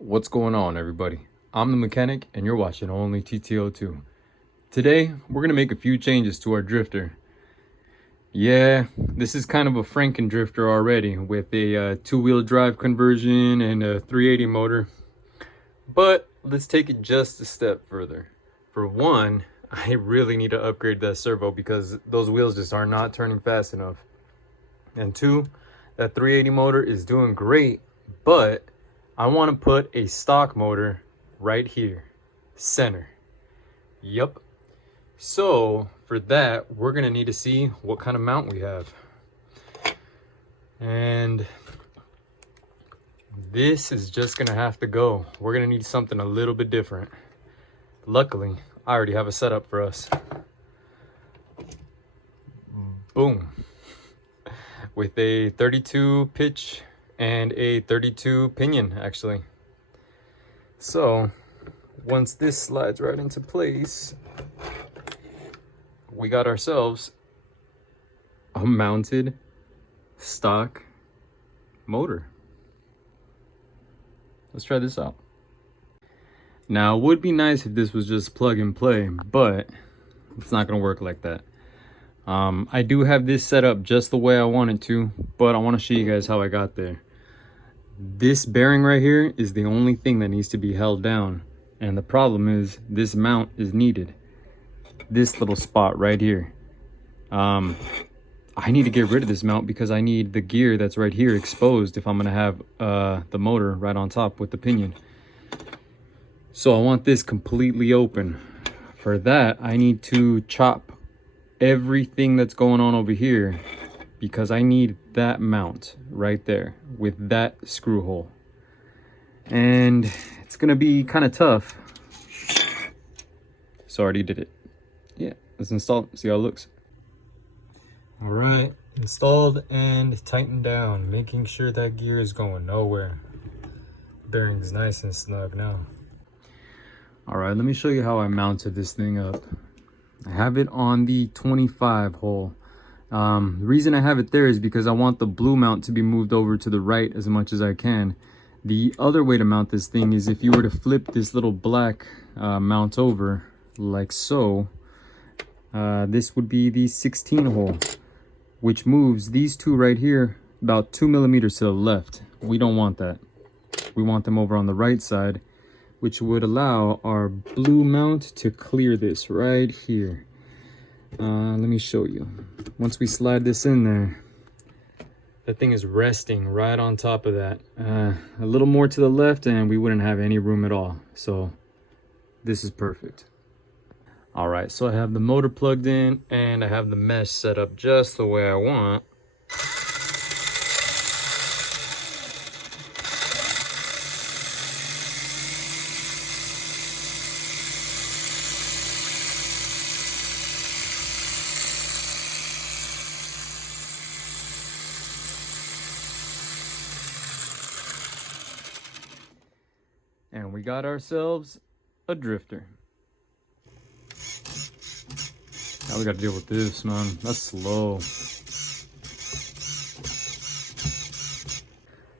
What's going on, everybody? I'm the mechanic and you're watching only TT02. Today we're gonna make a few changes to our drifter. Yeah, this is kind of a Franken drifter already with a two-wheel drive conversion and a 380 motor, but let's take it just a step further. For one, I really need to upgrade that servo because those wheels just are not turning fast enough. And two, that 380 motor is doing great, but I want to put a stock motor right here, center. Yup. So for that, we're gonna need to see what kind of mount we have. And this is just gonna have to go. We're gonna need something a little bit different. Luckily, I already have a setup for us. Boom. With a 32 pitch and a 32 pinion, actually. So once this slides right into place, we got ourselves a mounted stock motor. Let's try this out. Now, it would be nice if this was just plug and play, but it's not gonna work like that. I do have this set up just the way I want it to, but I want to show you guys how I got there. This bearing right here is the only thing that needs to be held down, and the problem is this mount is needed. This little spot right here. I need to get rid of this mount because I need the gear that's right here exposed if I'm gonna have the motor right on top with the pinion. So I want this completely open. For that, I need to chop everything that's going on over here because I need that mount right there with that screw hole. And it's gonna be kind of tough. So I already did it. Yeah, let's install it, see how it looks. All right, installed and tightened down, making sure that gear is going nowhere. Bearing's nice and snug now. All right, let me show you how I mounted this thing up. I have it on the 25 hole. The reason I have it there is because I want the blue mount to be moved over to the right as much as I can. The other way to mount this thing is if you were to flip this little black mount over like so, this would be the 16 hole, which moves these two right here about 2 millimeters to the left. We don't want that. We want them over on the right side, which would allow our blue mount to clear this right here. Let me show you. Once we slide this in there, that thing is resting right on top of that. A little more to the left and we wouldn't have any room at all. So this is perfect. All right, so I have the motor plugged in and I have the mesh set up just the way I want. And we got ourselves a drifter. Now we got to deal with this, man. That's slow.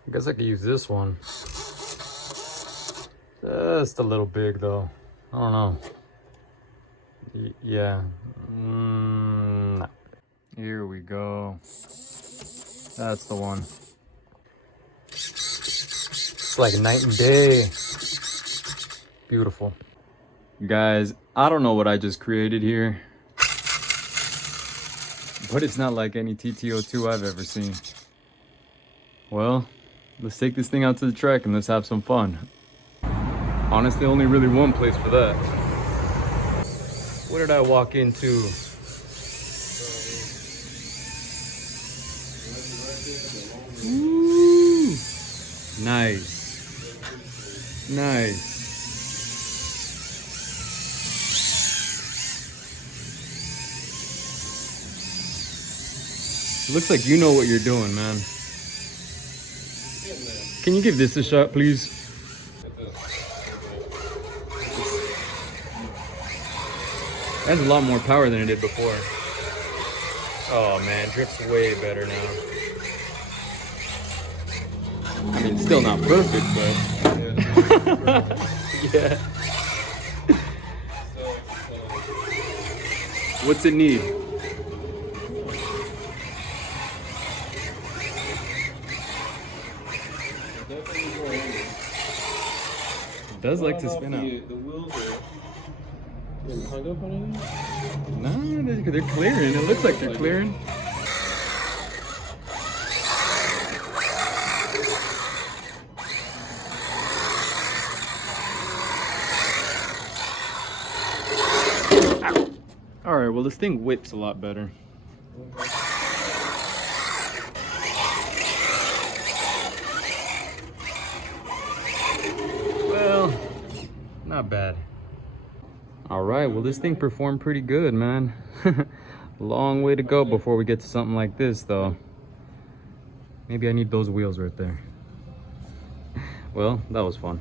I guess I could use this one. Just a little big, though. I don't know. Yeah. No. Here we go. That's the one. It's like night and day. Beautiful. Guys, I don't know what I just created here, but it's not like any TT02 I've ever seen. Well, let's take this thing out to the track and let's have some fun. Honestly, only really one place for that. What did I walk into? Ooh, nice. Nice. Looks like you know what you're doing, man. Can you give this a shot, please? It has a lot more power than it did before. Oh man, drip's way better now. I mean, it's still not perfect, but Yeah. What's it need? It does like to spin out. The wheels are hung up on anything? No, they're clearing. It looks like they're clearing. All right, well, this thing whips a lot better. Well, not bad. All right, well, this thing performed pretty good, man. Long way to go before we get to something like this, though. Maybe I need those wheels right there. Well, that was fun.